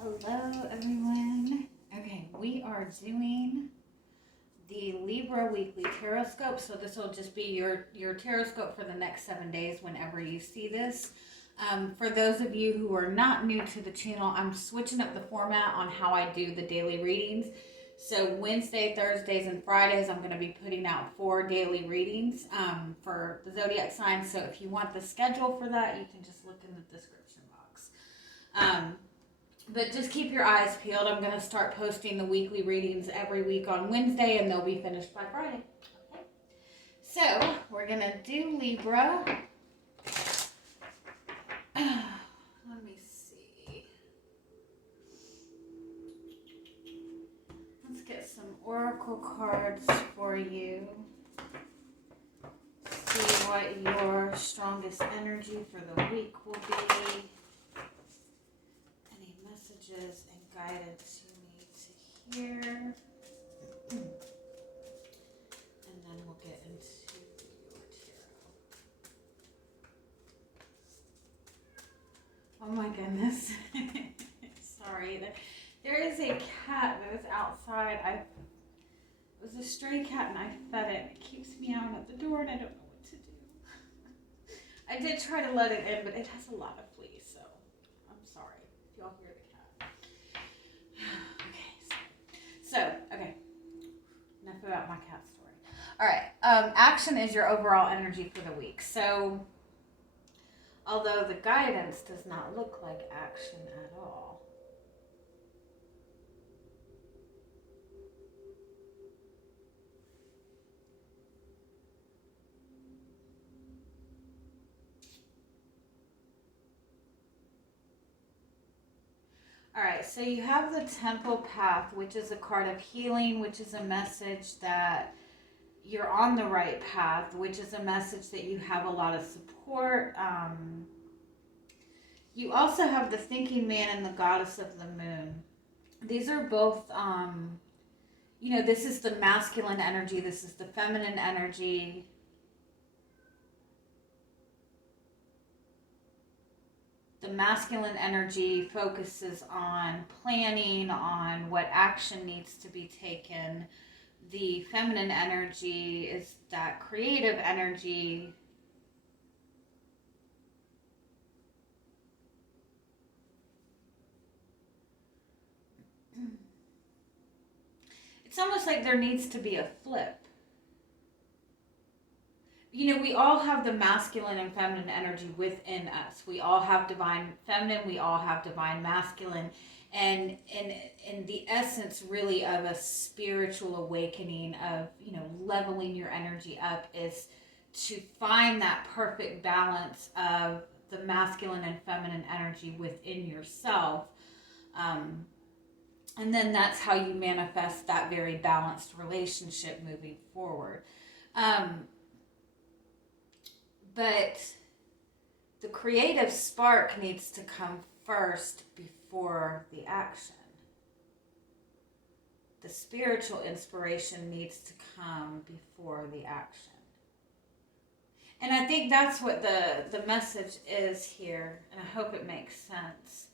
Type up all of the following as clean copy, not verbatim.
Hello, everyone. Okay, we are doing the Libra Weekly Tarotscope. So this will just be your Tarotscope for the next 7 days whenever you see this. For those of you who are not new to the channel, I'm switching up the format on how I do the daily readings. So Wednesday, Thursdays, and Fridays, I'm going to be putting out 4 daily readings for the zodiac signs. So if you want the schedule for that, you can just look in the description box. But just keep your eyes peeled. I'm going to start posting the weekly readings every week on Wednesday, and they'll be finished by Friday. Okay. So, we're going to do Libra. Let me see. Let's get some oracle cards for you. See what your strongest energy for the week will be. Messages and guidance you need to hear. And then we'll get into your tarot. Oh my goodness. Sorry. There is a cat that is outside. It was a stray cat and I fed it. It keeps meowing at the door and I don't know what to do. I did try to let it in, but it has a lot of fleas, so I'm sorry if y'all hear the cat. Okay, enough about my cat story. All right, action is your overall energy for the week. So, although the guidance does not look like action at all, all right, so you have the Temple Path, which is a card of healing, which is a message that you're on the right path, which is a message that you have a lot of support. You also have the Thinking Man and the Goddess of the Moon. These are both, this is the masculine energy, this is the feminine energy. The masculine energy focuses on planning, on what action needs to be taken. The feminine energy is that creative energy. It's almost like there needs to be a flip. We all have the masculine and feminine energy within us. We all have divine feminine, we all have divine masculine. And in the essence really of a spiritual awakening, of leveling your energy up, is to find that perfect balance of the masculine and feminine energy within yourself, and then that's how you manifest that very balanced relationship moving forward. But the creative spark needs to come first before the action. The spiritual inspiration needs to come before the action. And I think that's what the message is here, and I hope it makes sense.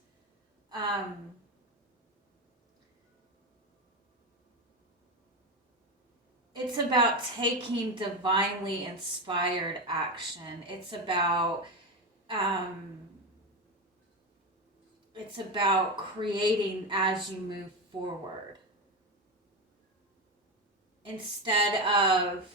It's about taking divinely inspired action. It's about creating as you move forward. Instead of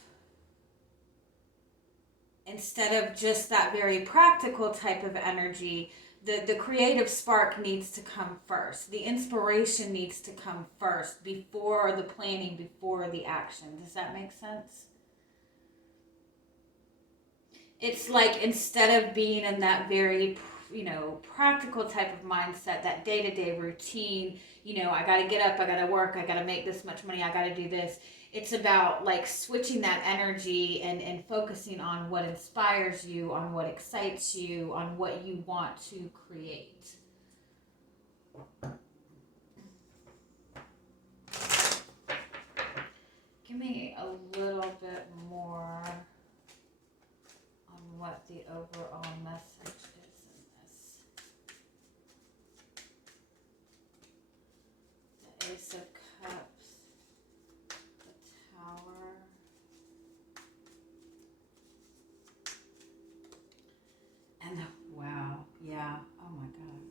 just that very practical type of energy, the creative spark needs to come first. The inspiration needs to come first before the planning, before the action. Does that make sense? It's like, instead of being in that very, practical type of mindset, that day-to-day routine, I got to get up, I got to work, I got to make this much money, I got to do this. It's about like switching that energy and focusing on what inspires you, on what excites you, on what you want to create. Give me a little bit more on what the overall message is in this. Ace of Cups, the Tower, and the, wow, yeah, oh my God.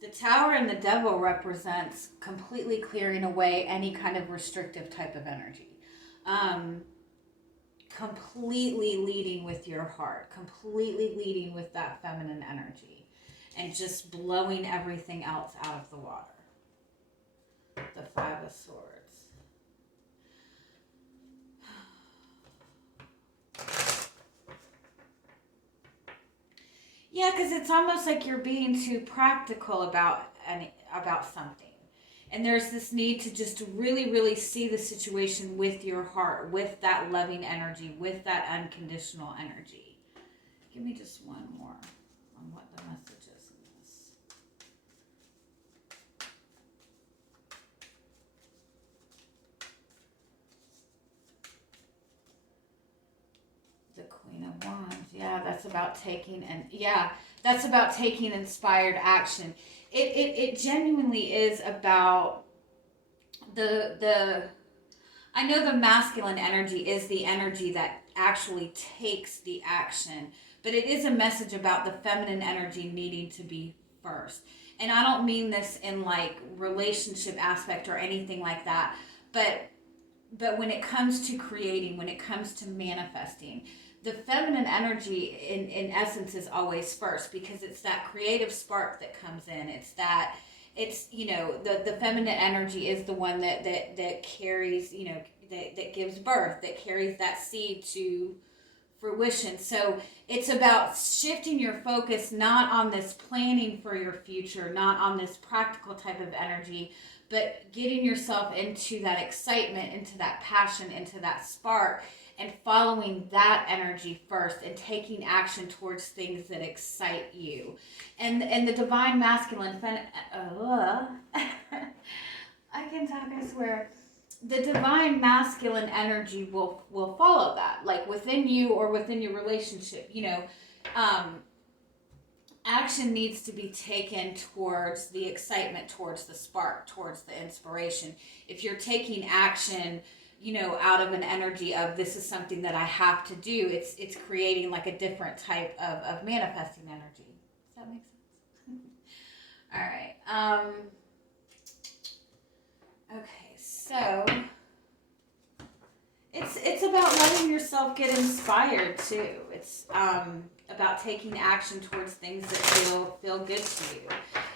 The Tower and the Devil represents completely clearing away any kind of restrictive type of energy. Completely leading with your heart, completely leading with that feminine energy, and just blowing everything else out of the water. The Five of Swords. Yeah, because it's almost like you're being too practical about something. And there's this need to just really, really see the situation with your heart, with that loving energy, with that unconditional energy. Give me just one more on what the message is in this. The Queen of Wands. Yeah, that's about taking inspired action. It genuinely is about I know the masculine energy is the energy that actually takes the action, but it is a message about the feminine energy needing to be first. And I don't mean this in like relationship aspect or anything like that, but when it comes to creating, when it comes to manifesting, the feminine energy in essence is always first, because it's that creative spark that comes in. It's the feminine energy is the one that carries, that gives birth, that carries that seed to fruition. So it's about shifting your focus not on this planning for your future, not on this practical type of energy, but getting yourself into that excitement, into that passion, into that spark, and following that energy first and taking action towards things that excite you. And the divine masculine I can talk, I swear. The divine masculine energy will follow that, like within you or within your relationship. Action needs to be taken towards the excitement, towards the spark, towards the inspiration. If you're taking action, out of an energy of this is something that I have to do, it's creating like a different type of manifesting energy. Does that make sense? All right. Okay, so it's about letting yourself get inspired too. It's about taking action towards things that feel good to you.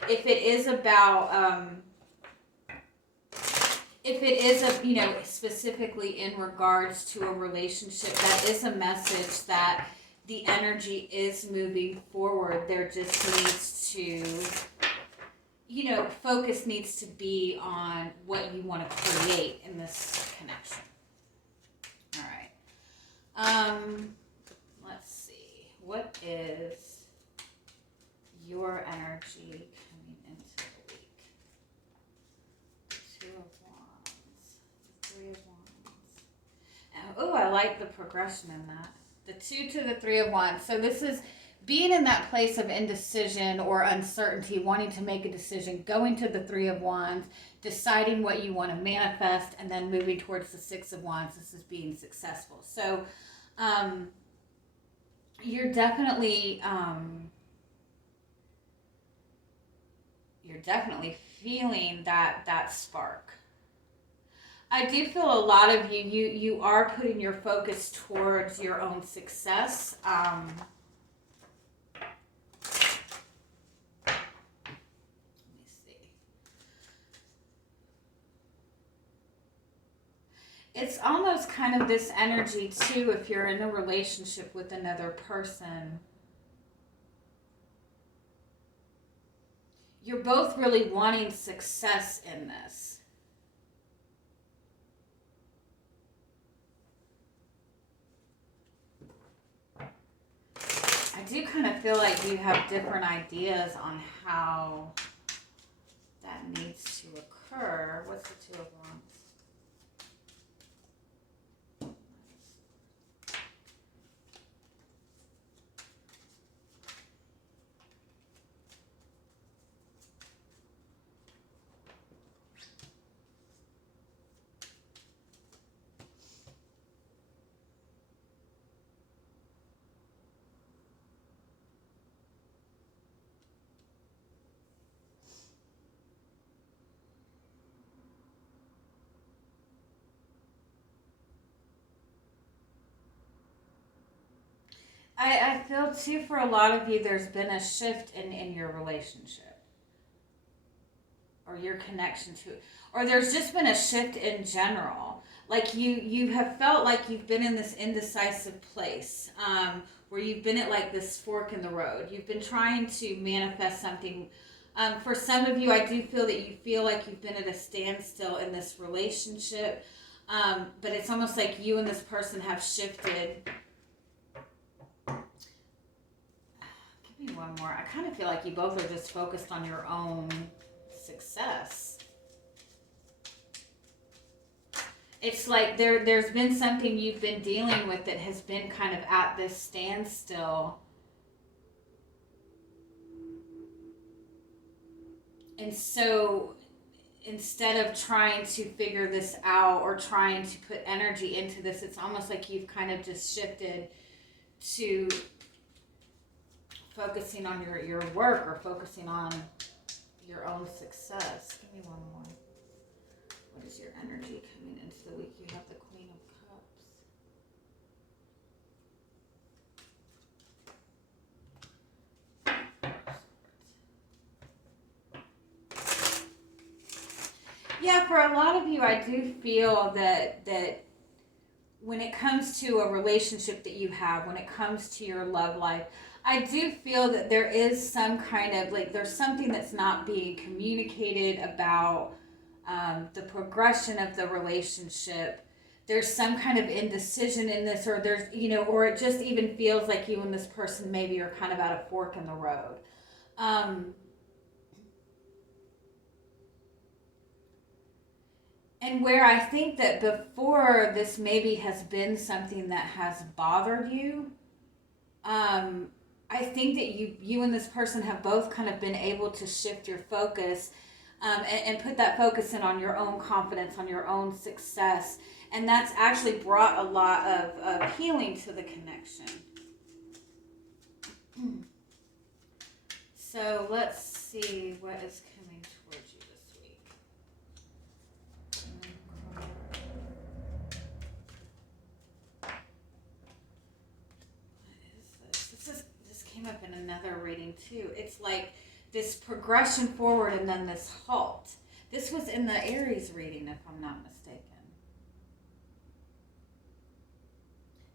If it is about specifically in regards to a relationship, that is a message that the energy is moving forward. There just needs to, focus needs to be on what you want to create in this connection. All right. Let's see. What is your energy coming into the week? Two of Wands. Three of Wands. Oh, I like the progression in that. The 2 to the 3 of Wands. So this is being in that place of indecision or uncertainty, wanting to make a decision, going to the 3 of Wands, deciding what you want to manifest, and then moving towards the 6 of Wands. This is being successful. So you're definitely feeling that spark. I do feel a lot of you are putting your focus towards your own success. Let me see. It's almost kind of this energy too, if you're in a relationship with another person. You're both really wanting success in this. I do kind of feel like you have different ideas on how that needs to occur. What's the 2 of Wands? I feel too for a lot of you there's been a shift in your relationship or your connection to it. Or there's just been a shift in general. Like you have felt like you've been in this indecisive place, where you've been at like this fork in the road. You've been trying to manifest something. For some of you, I do feel that you feel like you've been at a standstill in this relationship, but it's almost like you and this person have shifted. Give me one more. I kind of feel like you both are just focused on your own success. It's like there's been something you've been dealing with that has been kind of at this standstill. And so instead of trying to figure this out or trying to put energy into this, it's almost like you've kind of just shifted to focusing on your work or focusing on your own success. Give me one more. What is your energy coming into the week? You have the Queen of Cups. Yeah, for a lot of you, I do feel that when it comes to a relationship that you have, when it comes to your love life, I do feel that there is some kind of, like, there's something that's not being communicated about the progression of the relationship. There's some kind of indecision in this, or there's, or it just even feels like you and this person maybe are kind of at a fork in the road. And where I think that before this maybe has been something that has bothered you, I think that you and this person have both kind of been able to shift your focus, and put that focus in on your own confidence, on your own success. And that's actually brought a lot of healing to the connection. So let's see what is coming towards you this week. What is this? This came up in another reading too. It's like this progression forward and then this halt. This was in the Aries reading, if I'm not mistaken.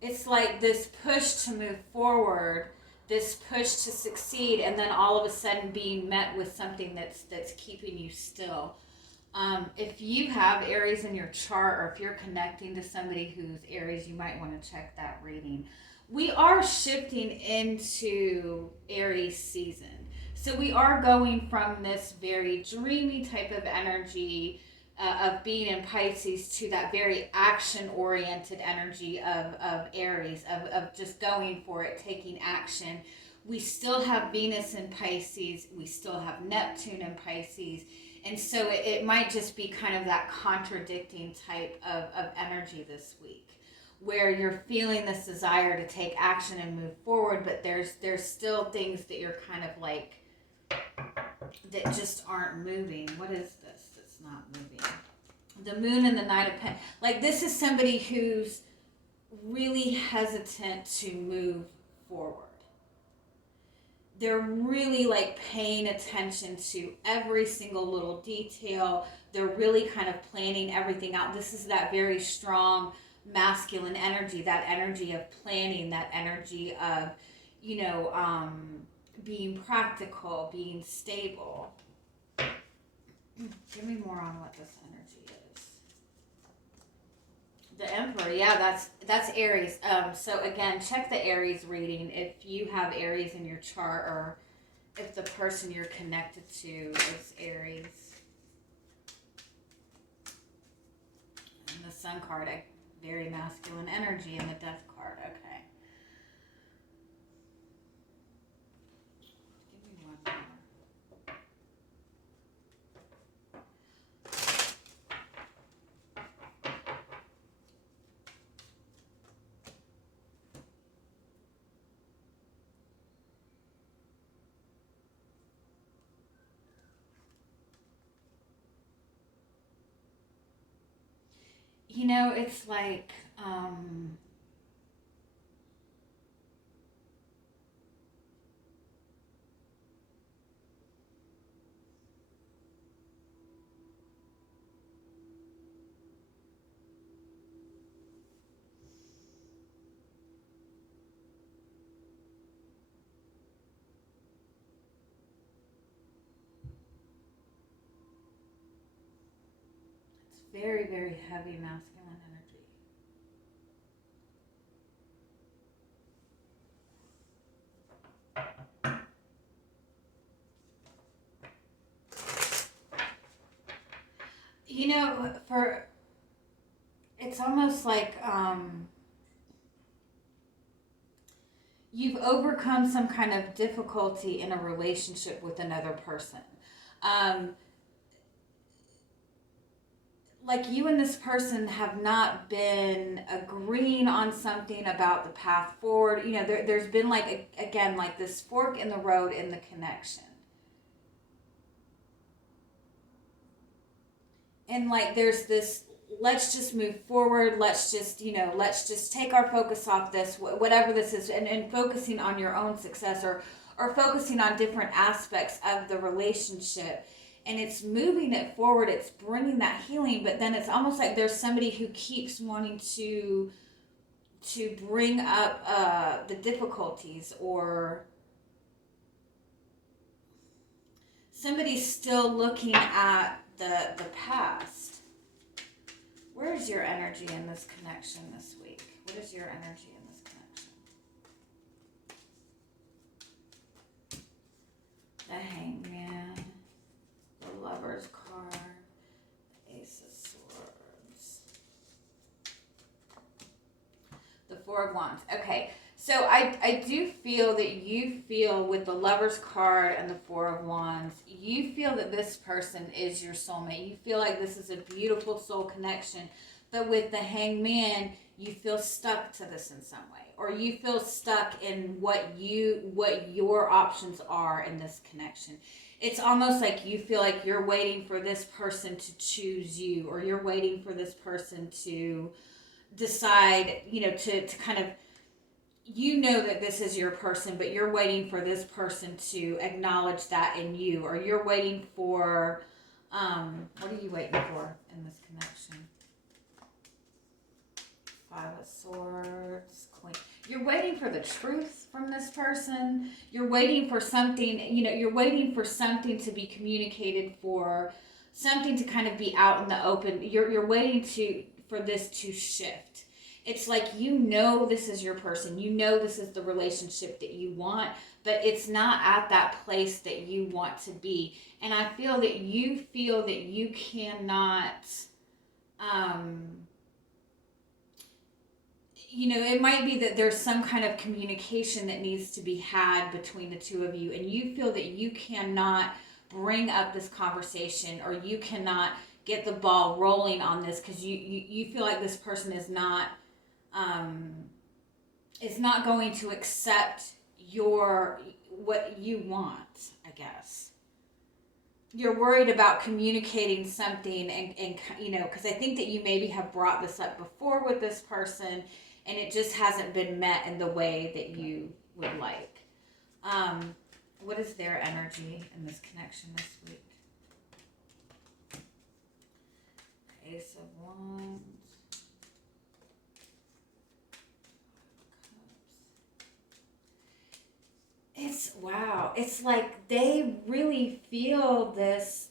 It's like this push to move forward, this push to succeed, and then all of a sudden being met with something that's keeping you still. If you have Aries in your chart, or if you're connecting to somebody who's Aries, you might want to check that reading. We are shifting into Aries season. So we are going from this very dreamy type of energy of being in Pisces to that very action-oriented energy of Aries, of just going for it, taking action. We still have Venus in Pisces. We still have Neptune in Pisces. And so it might just be kind of that contradicting type of energy this week, where you're feeling this desire to take action and move forward, but there's still things that you're kind of like, that just aren't moving. What is this that's not moving? The Moon and the Knight of Pentacles. Like, this is somebody who's really hesitant to move forward. They're really like paying attention to every single little detail. They're really kind of planning everything out. This is that very strong masculine energy, that energy of planning, that energy of, being practical, being stable. Give me more on what this energy is. The Emperor, yeah, that's Aries. So again, check the Aries reading if you have Aries in your chart, or if the person you're connected to is Aries. And the Sun card, very masculine energy, and the Death card. Okay. It's like, very, very heavy masculine energy. You know, it's almost like you've overcome some kind of difficulty in a relationship with another person. Like you and this person have not been agreeing on something about the path forward. You know, there's been like, again, like this fork in the road in the connection. And like there's this, let's just move forward. Let's just take our focus off this, whatever this is, and focusing on your own success or focusing on different aspects of the relationship. And it's moving it forward, it's bringing that healing, but then it's almost like there's somebody who keeps wanting to bring up the difficulties, or somebody's still looking at the past. Where is your energy in this connection this week? What is your energy in this connection? The Hangman. The Lover's card, the Ace of Swords, the Four of Wands. Okay, so I do feel that you feel with the Lover's card and the Four of Wands, you feel that this person is your soulmate. You feel like this is a beautiful soul connection, but with the Hangman, you feel stuck to this in some way, or you feel stuck in what your options are in this connection. It's almost like you feel like you're waiting for this person to choose you, or you're waiting for this person to decide, to kind of, that this is your person, but you're waiting for this person to acknowledge that in you, or you're waiting for, what are you waiting for in this connection? Five of Swords, Queen. You're waiting for the truth from this person. You're waiting for something, you're waiting for something to be communicated, for something to kind of be out in the open. You're waiting for this to shift. It's like, this is your person. This is the relationship that you want, but it's not at that place that you want to be. And I feel that you cannot, it might be that there's some kind of communication that needs to be had between the two of you, and you feel that you cannot bring up this conversation, or you cannot get the ball rolling on this because you feel like this person is not going to accept what you want, I guess. You're worried about communicating something and because I think that you maybe have brought this up before with this person, and it just hasn't been met in the way that you would like. What is their energy in this connection this week? Ace of Wands. It's like they really feel this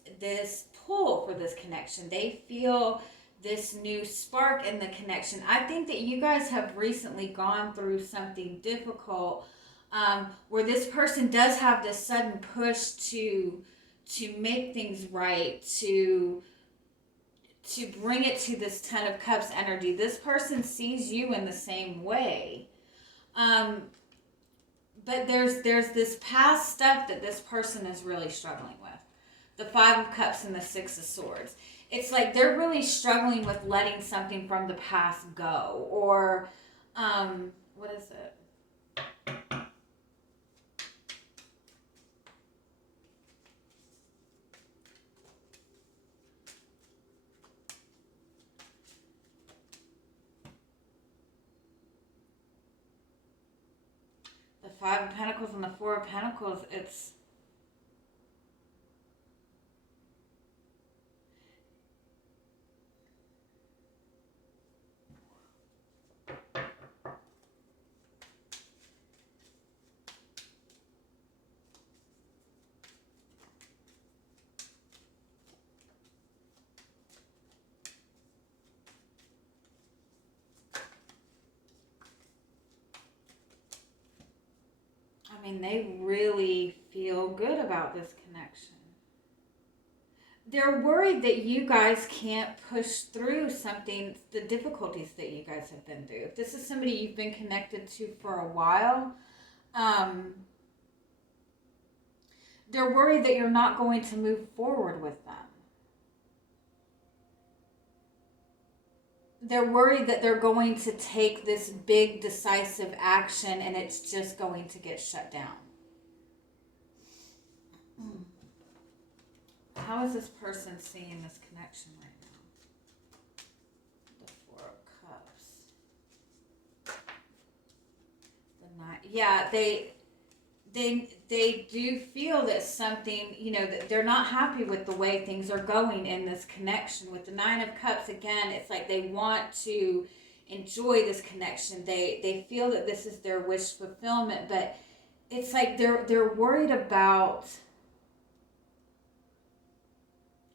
pull for this connection. They feel this new spark in the connection. I think that you guys have recently gone through something difficult, where this person does have this sudden push to make things right, to bring it to this Ten of Cups energy. This person sees you in the same way. But there's this past stuff that this person is really struggling with. The Five of Cups and the Six of Swords. It's like they're really struggling with letting something from the past go. Or, what is it? The Five of Pentacles and the Four of Pentacles, it's... mean, they really feel good about this connection. They're worried that you guys can't push through something, the difficulties that you guys have been through. If this is somebody you've been connected to for a while, they're worried that you're not going to move forward with them. They're worried that they're going to take this big decisive action and it's just going to get shut down. How is this person seeing this connection right now? The Four of Cups. The Nine. Yeah, they do feel that something, you know, that they're not happy with the way things are going in this connection. With the Nine of Cups, again, it's like they want to enjoy this connection. They feel that this is their wish fulfillment, but it's like they're worried about.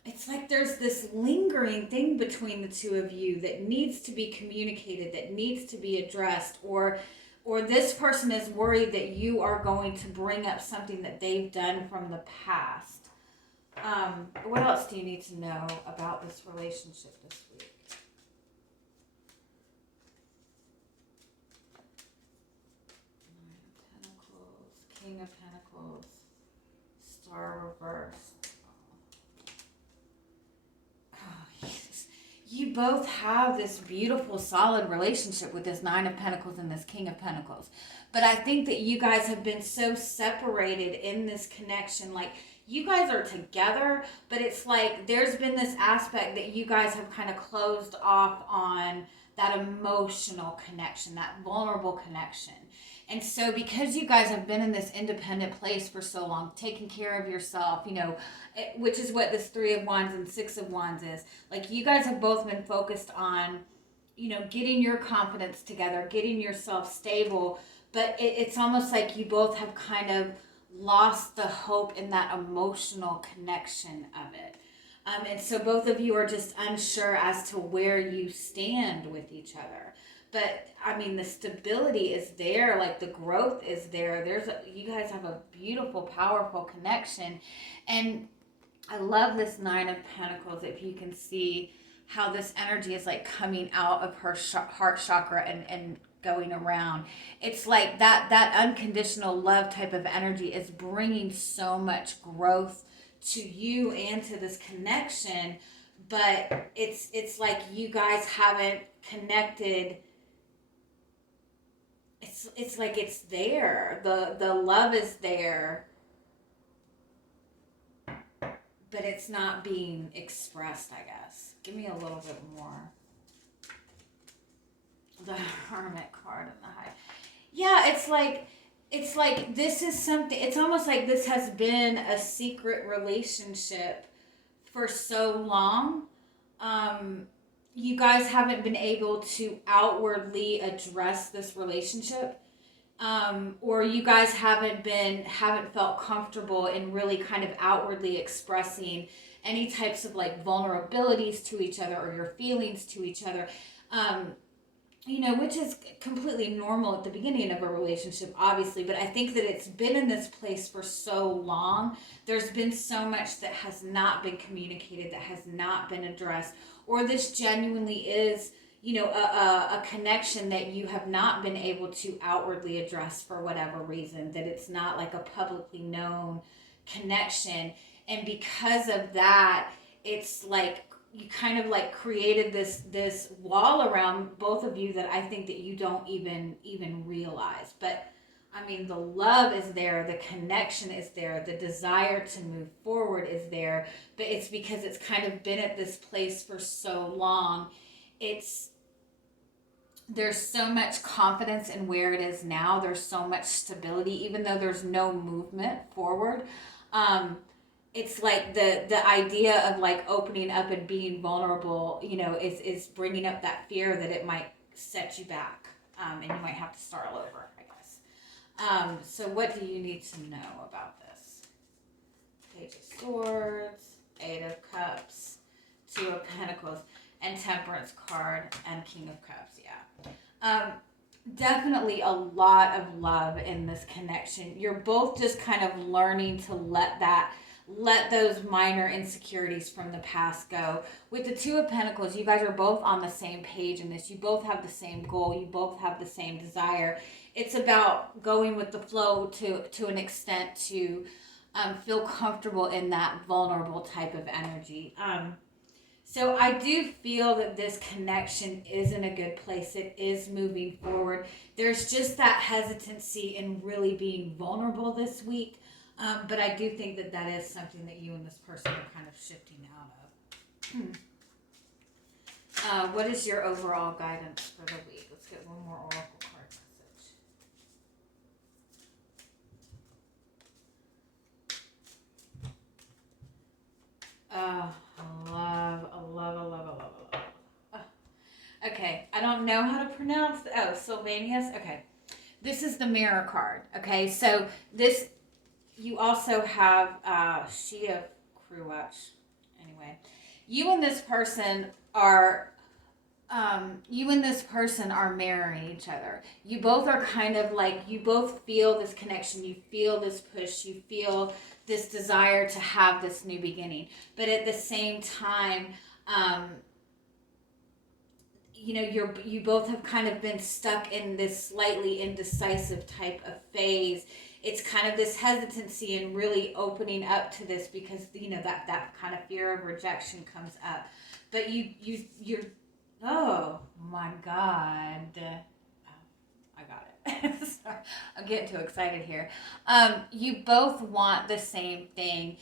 It's like there's this lingering thing between the two of you that needs to be communicated, that needs to be addressed, or this person is worried that you are going to bring up something that they've done from the past. What else do you need to know about this relationship this week? Nine of Pentacles, King of Pentacles, Star reversed. You both have this beautiful, solid relationship with this Nine of Pentacles and this King of Pentacles. But I think that you guys have been so separated in this connection. Like, you guys are together, but it's like there's been this aspect that you guys have kind of closed off on that emotional connection, that vulnerable connection. And so because you guys have been in this independent place for so long, taking care of yourself, you know, which is what this Three of Wands and Six of Wands is. Like, you guys have both been focused on, you know, getting your confidence together, getting yourself stable. But it's almost like you both have kind of lost the hope in that emotional connection of it. And so both of you are just unsure as to where you stand with each other. But I mean, the stability is there, like the growth is there. You guys have a beautiful, powerful connection. And I love this Nine of Pentacles. If you can see how this energy is like coming out of her heart chakra and going around. It's like that unconditional love type of energy is bringing so much growth to you and to this connection. But it's like you guys haven't connected. It's like it's there. The love is there, but it's not being expressed, I guess. Give me a little bit more. The Hermit card and the High. Yeah, it's like this is something, it's almost like this has been a secret relationship for so long. You guys haven't been able to outwardly address this relationship, or you guys haven't felt comfortable in really kind of outwardly expressing any types of like vulnerabilities to each other or your feelings to each other, you know, which is completely normal at the beginning of a relationship, obviously. But I think that it's been in this place for so long. There's been so much that has not been communicated, that has not been addressed, or this genuinely is, you know, a connection that you have not been able to outwardly address for whatever reason, that it's not like a publicly known connection. And because of that, it's like you kind of like created this wall around both of you that I think that you don't even realize. But I mean, the love is there, the connection is there, the desire to move forward is there, but it's because it's kind of been at this place for so long. There's so much confidence in where it is now. There's so much stability, even though there's no movement forward. It's like the idea of like opening up and being vulnerable, you know, is bringing up that fear that it might set you back, and you might have to start all over, I guess. So what do you need to know about this? Page of Swords, Eight of Cups, Two of Pentacles, and Temperance card, and King of Cups, yeah. Definitely a lot of love in this connection. You're both just kind of learning to let those minor insecurities from the past go. With the Two of Pentacles, you guys are both on the same page in this. You both have the same goal. You both have the same desire. It's about going with the flow to an extent to feel comfortable in that vulnerable type of energy. So I do feel that this connection is in a good place. It is moving forward. There's just that hesitancy in really being vulnerable this week. But I do think that that is something that you and this person are kind of shifting out of. What is your overall guidance for the week? Let's get one more oracle card message. Oh, I love. Oh. Okay, I don't know how to pronounce. Oh, Sylvanus. Okay, this is the Mirror card. Okay, so this you also have Shia Cruwatch. Anyway, you and this person are mirroring each other. You both are kind of like, you both feel this connection, you feel this push, you feel this desire to have this new beginning. But at the same time, you both have kind of been stuck in this slightly indecisive type of phase. It's kind of this hesitancy and really opening up to this because that kind of fear of rejection comes up. But you're oh my God. Oh, I got it. Sorry. I'm getting too excited here. You both want the same thing.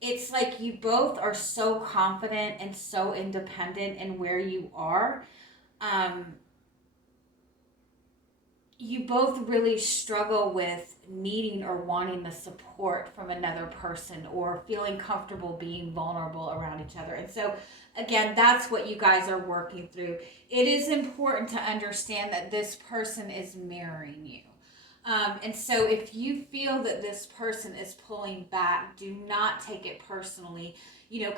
It's like you both are so confident and so independent in where you are. You both really struggle with needing or wanting the support from another person or feeling comfortable being vulnerable around each other. And so, again, that's what you guys are working through. It is important to understand that this person is mirroring you. And so if you feel that this person is pulling back, do not take it personally.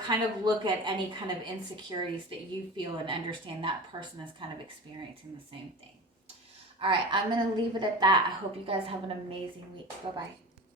Kind of look at any kind of insecurities that you feel and understand that person is kind of experiencing the same thing. All right, I'm going to leave it at that. I hope you guys have an amazing week. Bye-bye.